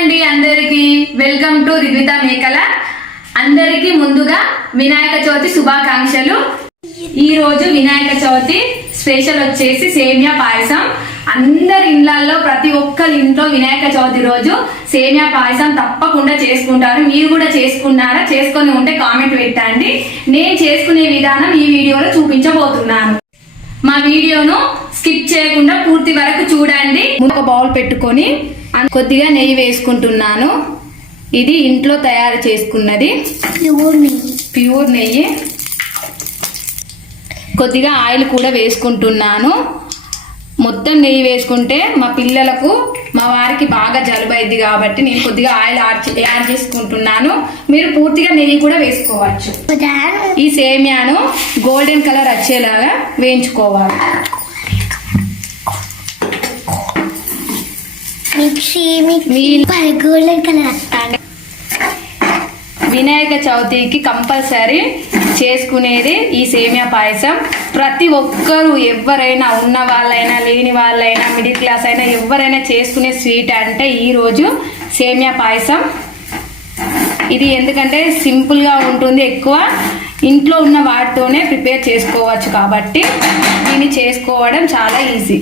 అండి అందరికి welcome to రిద్విత మేకల. అందరికి ముందుగా వినాయక చవితి శుభాకాంక్షలు. ఈ రోజు వినాయక చవితి స్పెషల్ వచ్చేసి సేమియా పాయసం. అందరి ఇళ్లలో ప్రతి ఒక్కరి ఇంట్లో వినాయక చవితి రోజు సేమియా పాయసం తప్పకుండా చేసుకుంటారు. మీరు కూడా చేసుకున్నారా? చేసుకొని ఉంటే కామెంట్ పెట్టండి. నేను చేసుకునే విధానం ఈ వీడియోలో చూపించబోతున్నాను. మా వీడియోను స్కిప్ చేయకుండా పూర్తి వరకు చూడండి. ఒక బౌల్ పెట్టుకొని కొద్దిగా నెయ్యి వేసుకుంటున్నాను. ఇది ఇంట్లో తయారు చేసుకున్నది ప్యూర్ నెయ్యి. కొద్దిగా ఆయిల్ కూడా వేసుకుంటున్నాను. మొత్తం నెయ్యి వేసుకుంటే మా పిల్లలకు మా వారికి బాగా జలుబు అయింది కాబట్టి నేను కొద్దిగా ఆయిల్ యాడ్ చేసుకుంటున్నాను. మీరు పూర్తిగా నెయ్యి కూడా వేసుకోవచ్చు. ఈ సేమియాను గోల్డెన్ కలర్ వచ్చేలాగా వేయించుకోవాలి. వినాయక చవితికి కంపల్సరీ చేసుకునేది ఈ సేమియా పాయసం. ప్రతి ఒక్కరు ఎవరైనా ఉన్న వాళ్ళైనా లేని వాళ్ళైనా మిడిల్ క్లాస్ అయినా ఎవరైనా చేసుకునే స్వీట్ అంటే ఈరోజు సేమియా పాయసం. ఇది ఎందుకంటే సింపుల్గా ఉంటుంది, ఎక్కువ ఇంట్లో ఉన్న వాటితోనే ప్రిపేర్ చేసుకోవచ్చు కాబట్టి దీన్ని చేసుకోవడం చాలా ఈజీ.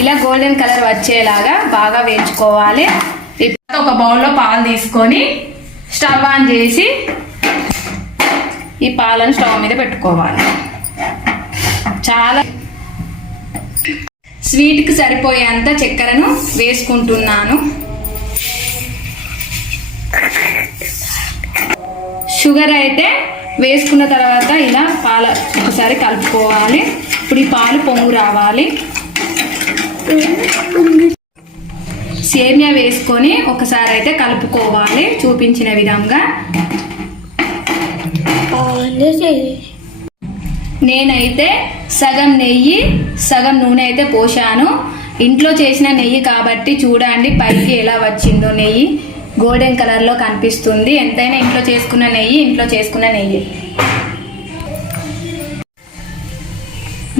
ఇలా గోల్డెన్ కలర్ వచ్చేలాగా బాగా వేయించుకోవాలి. ఇప్పుడు ఒక బౌల్లో పాలు తీసుకొని స్టవ్ ఆన్ చేసి ఈ పాలను స్టవ్ మీద పెట్టుకోవాలి. చాలా స్వీట్కి సరిపోయేంత చక్కెరను వేసుకుంటున్నాను. షుగర్ అయితే వేసుకున్న తర్వాత ఇలా పాలు ఒకసారి కలుపుకోవాలి. ఇప్పుడు ఈ పాలు పొంగు రావాలి. సేమియా వేసుకొని ఒకసారి అయితే కలుపుకోవాలి చూపించిన విధంగా. నేనైతే సగం నెయ్యి సగం నూనె అయితే పోసాను. ఇంట్లో చేసిన నెయ్యి కాబట్టి చూడండి పైకి ఎలా వచ్చిందో. నెయ్యి గోల్డెన్ కలర్ లో కనిపిస్తుంది. ఎంతైనా ఇంట్లో చేసుకున్న నెయ్యి.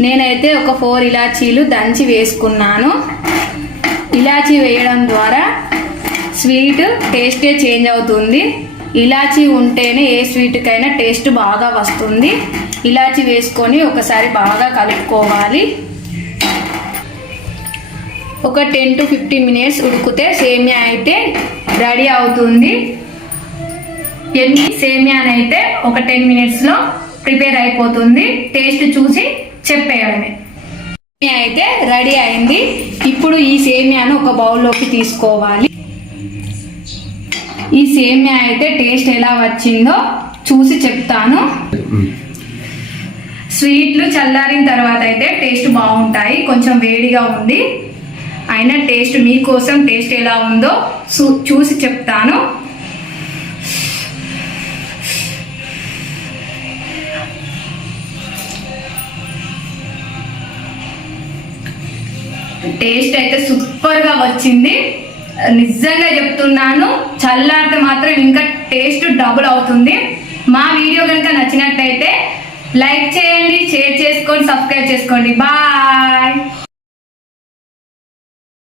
నేనైతే ఒక 4 ఇలాచీలు దంచి వేసుకున్నాను. ఇలాచీ వేయడం ద్వారా స్వీట్ టేస్టే చేంజ్ అవుతుంది. ఇలాచీ ఉంటేనే ఏ స్వీట్కైనా టేస్ట్ బాగా వస్తుంది. ఇలాచీ వేసుకొని ఒకసారి బాగా కలుపుకోవాలి. ఒక 10 to 15 మినిట్స్ ఉడికితే సేమియా అయితే రెడీ అవుతుంది. సేమియానైతే ఒక 10 మినిట్స్లో ప్రిపేర్ అయిపోతుంది. టేస్ట్ చూసి చెప్పేయాలి. సేమియా అయితే రెడీ అయింది. ఇప్పుడు ఈ సేమియాను ఒక బౌల్లోకి తీసుకోవాలి. ఈ సేమియా అయితే టేస్ట్ ఎలా వచ్చిందో చూసి చెప్తాను. స్వీట్లు చల్లారిన తర్వాత అయితే టేస్ట్ బాగుంటాయి. కొంచెం వేడిగా ఉంది అయినా టేస్ట్ మీకోసం టేస్ట్ ఎలా ఉందో చూసి చెప్తాను. టేస్ట్ అయితే సూపర్ గా వచ్చింది. నిజంగా చెప్తున్నాను, చల్లారితే మాత్రం ఇంకా టేస్ట్ డబుల్ అవుతుంది. మా వీడియో కనుక నచ్చినట్టయితే లైక్ చేయండి, షేర్ చేసుకోండి, సబ్స్క్రైబ్ చేసుకోండి. బాయ్.